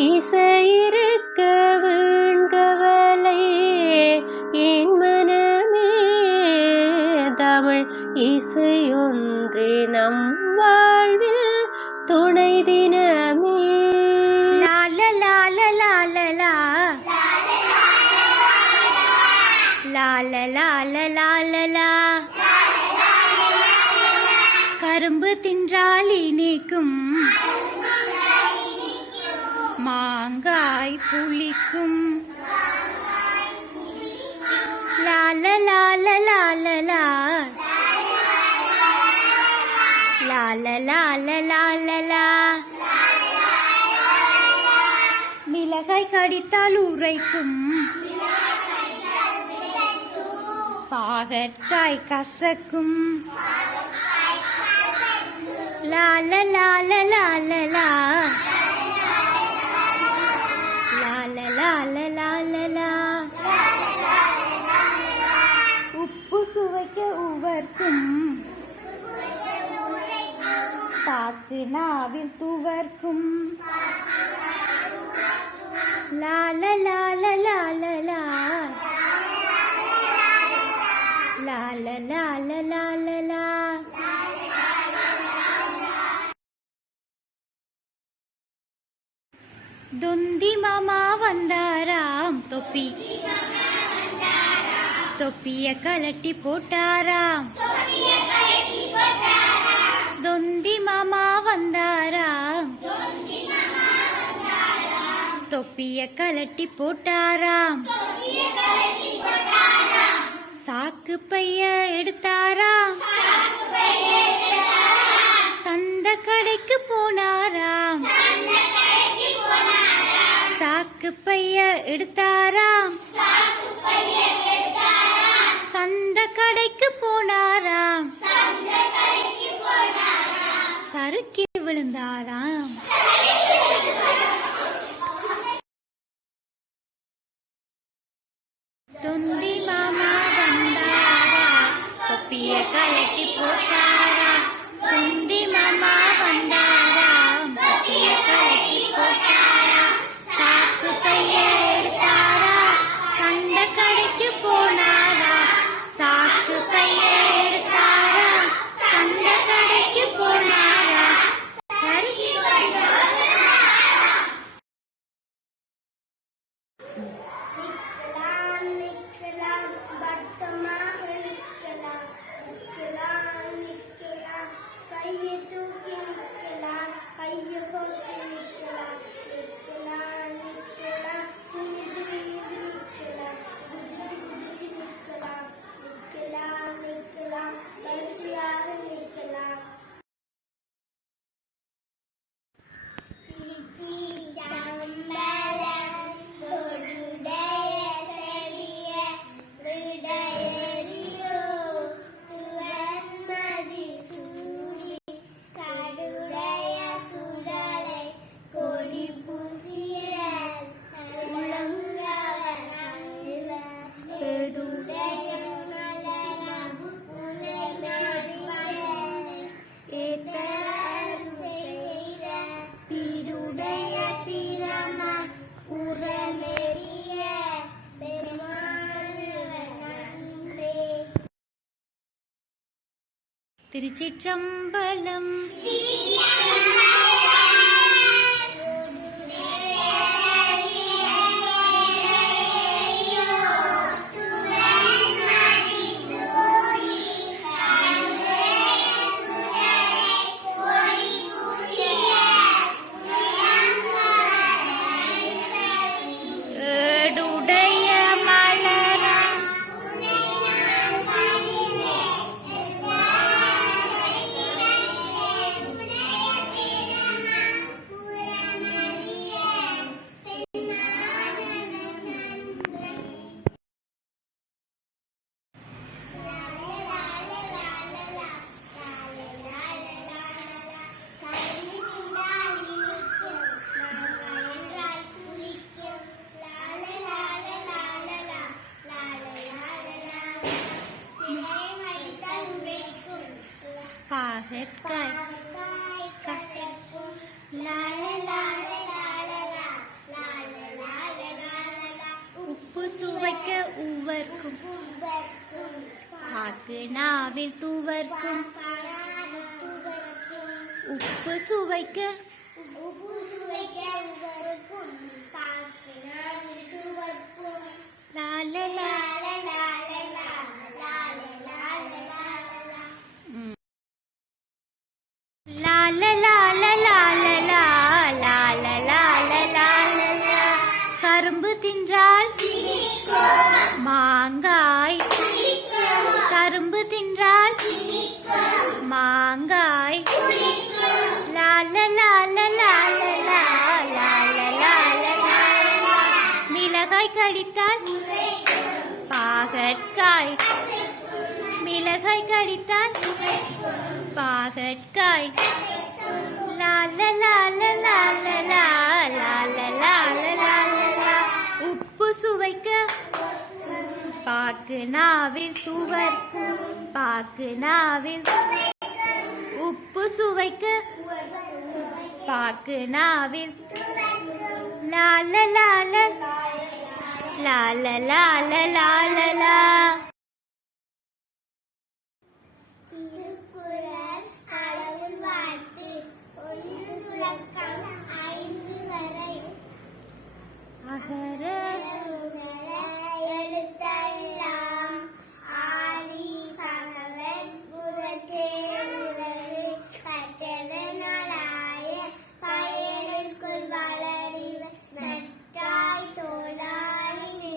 இசையிருக்க வீண்கவலை என் மனமே, தமிழ் இசையொன்றே நம் வாழ்வில் துணை தினமே. லால லால லால லா லால லால லால லா. கரும்பு தின்றால் இனிக்கும், மாங்காய் புளிக்கும். லால லால லால லா லால லால லால லா. மிளகாய் கடித்தால் உரைக்கும், பாகற்காய் கசக்கும். லால லால லால லா லால லால லால லா. உப்பு சுவைக்க உவர்க்கும், பாக்கு நாவில் துவர்க்கும். லால லால லால லா லால லால லால லா. தொந்தி மாமா வந்தாராம், தொப்பிய கலட்டி போட்டாராம். தொந்தி மாமா வந்தாராம், தொப்பிய கலட்டி போட்டாராம். சாக்கு பைய எடுத்தாராம், சந்த கடைக்கு போனாராம். சாக்கு பைய எடுத்தாராம், சந்த கடைக்கு போனாராம். சறுக்கி விழுந்தாராம். தொந்தி மாமா வந்தாரா, தொப்பிய கலட்டி போட்டாரா. தொந்தி மாமா வந்தாரா, தொப்பிய கலட்டி போட்டாரா. சாக்கு பைய எடுத்தாரா, சந்த கடைக்கு போனாரா. சாக்கு பைய எடுத்தாரா, சந்த கடைக்கு போனாரா. திருச்சிற்றம்பலம். சுவைக்க உவர்க்கும் பாக்கு நாவில் துவர்க்கும் உப்பு சுவைக்க லாலலா கரும்பு தின்றால் மாங்காய் கரும்பு தின்றால் மாங்காய் மிளகாய் கடித்தால் பாகற்காய் மிளகாய் கடித்தால் பாகற்காய் உப்பு சுவைக்க பாக்கு நாவில் துவர்க்கும் பாக்கு நாவில் உப்பு சுவைக்க பாக்கு நாவில் லால லால லால லால லால திருக்குறள் கடவுள் வாழ்த்து 1 தொடக்கம் 5 வரை. அகர எழுத்தெல்லாம் ஆதி பகவன் முதற்றே உலகு கற்றதனாலாய பயனுக்குள் வளரிவ நற்றாய் தோளாய்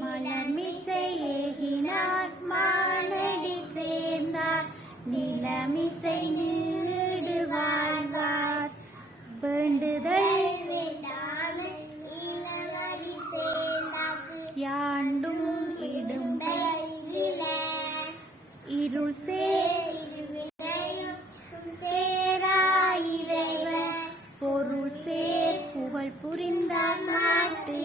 மலமிசை ஏகினார் மானடி சேர்ந்தார் நிலமிசை நீடு வாழ்வார் வேண்டுதல் வேண்டாமல் இளவடி சேர்ந்தாக்கு யாண்டும் இடும் இருள் சேராயிரைவர் பொருள் சேர் புகழ் புரிந்தார் நாட்டு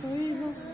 சொல்வோம்